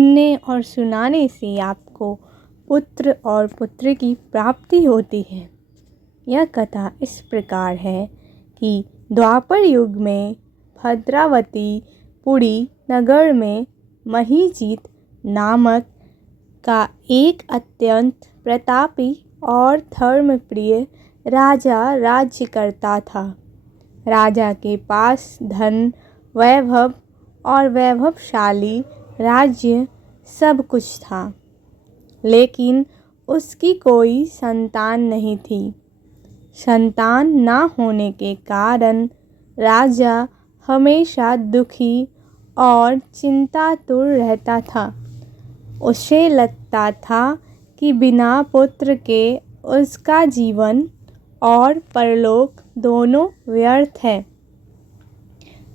सुनने और सुनाने से आपको पुत्र और पुत्री की प्राप्ति होती है। यह कथा इस प्रकार है कि द्वापर युग में भद्रावती पुरी नगर में महीजीत नामक का एक अत्यंत प्रतापी और धर्मप्रिय राजा राज्य करता था। राजा के पास धन, वैभव और वैभवशाली राज्य सब कुछ था, लेकिन उसकी कोई संतान नहीं थी। संतान ना होने के कारण राजा हमेशा दुखी और चिंतातुर रहता था। उसे लगता था कि बिना पुत्र के उसका जीवन और परलोक दोनों व्यर्थ है।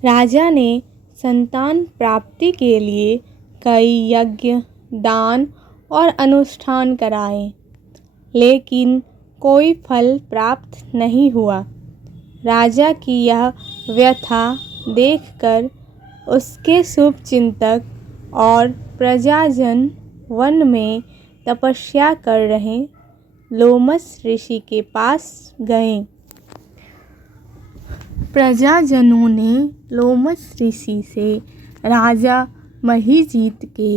राजा ने संतान प्राप्ति के लिए कई यज्ञ, दान और अनुष्ठान कराए, लेकिन कोई फल प्राप्त नहीं हुआ। राजा की यह व्यथा देखकर उसके शुभचिंतक और प्रजाजन वन में तपस्या कर रहे लोमस ऋषि के पास गए। प्रजाजनों ने लोमस ऋषि से राजा महीजीत के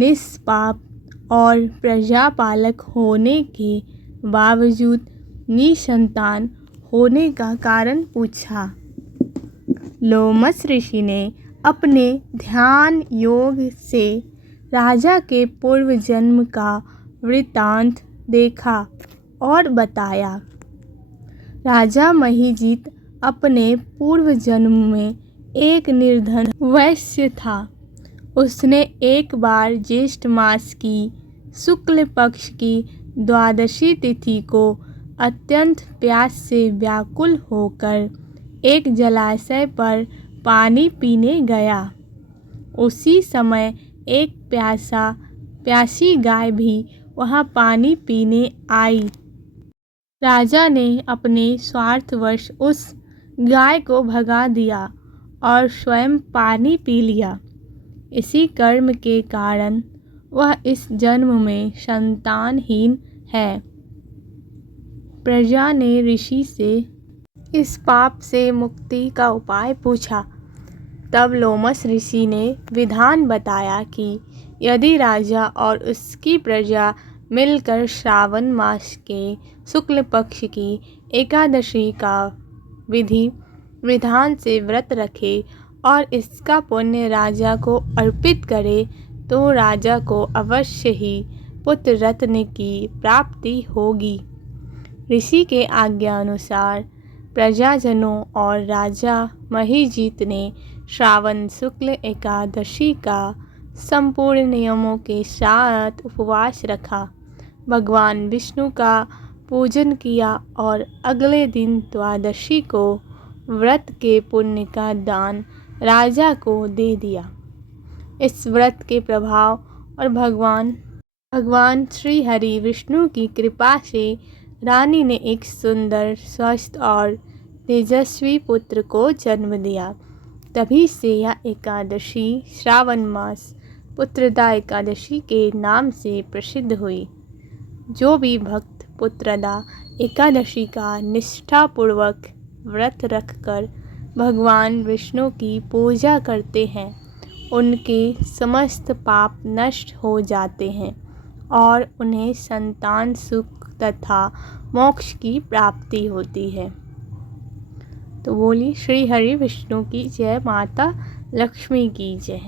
निष्पाप और प्रजापालक होने के बावजूद निसंतान होने का कारण पूछा। लोमस ऋषि ने अपने ध्यान योग से राजा के पूर्व जन्म का वृत्तांत देखा और बताया। राजा महीजीत अपने पूर्व जन्म में एक निर्धन वैश्य था। उसने एक बार ज्येष्ठ मास की शुक्ल पक्ष की द्वादशी तिथि को अत्यंत प्यास से व्याकुल होकर एक जलाशय पर पानी पीने गया। उसी समय एक प्यासी गाय भी वहाँ पानी पीने आई। राजा ने अपने स्वार्थवश उस गाय को भगा दिया और स्वयं पानी पी लिया। इसी कर्म के कारण वह इस जन्म में संतानहीन है। प्रजा ने ऋषि से इस पाप से मुक्ति का उपाय पूछा। तब लोमस ऋषि ने विधान बताया कि यदि राजा और उसकी प्रजा मिलकर श्रावण मास के शुक्ल पक्ष की एकादशी का विधि विधान से व्रत रखे और इसका पुण्य राजा को अर्पित करे, तो राजा को अवश्य ही पुत्र रत्न की प्राप्ति होगी। ऋषि के आज्ञा अनुसार प्रजाजनों और राजा महीजीत ने श्रावण शुक्ल एकादशी का संपूर्ण नियमों के साथ उपवास रखा, भगवान विष्णु का पूजन किया और अगले दिन द्वादशी को व्रत के पुण्य का दान राजा को दे दिया। इस व्रत के प्रभाव और भगवान श्री हरि विष्णु की कृपा से रानी ने एक सुंदर, स्वस्थ और तेजस्वी पुत्र को जन्म दिया। तभी से यह एकादशी श्रावण मास पुत्रदा एकादशी के नाम से प्रसिद्ध हुई। जो भी भक्त पुत्रदा एकादशी का निष्ठापूर्वक व्रत रखकर भगवान विष्णु की पूजा करते हैं, उनके समस्त पाप नष्ट हो जाते हैं और उन्हें संतान सुख तथा मोक्ष की प्राप्ति होती है। तो बोली श्री हरि विष्णु की जय, माता लक्ष्मी की जय।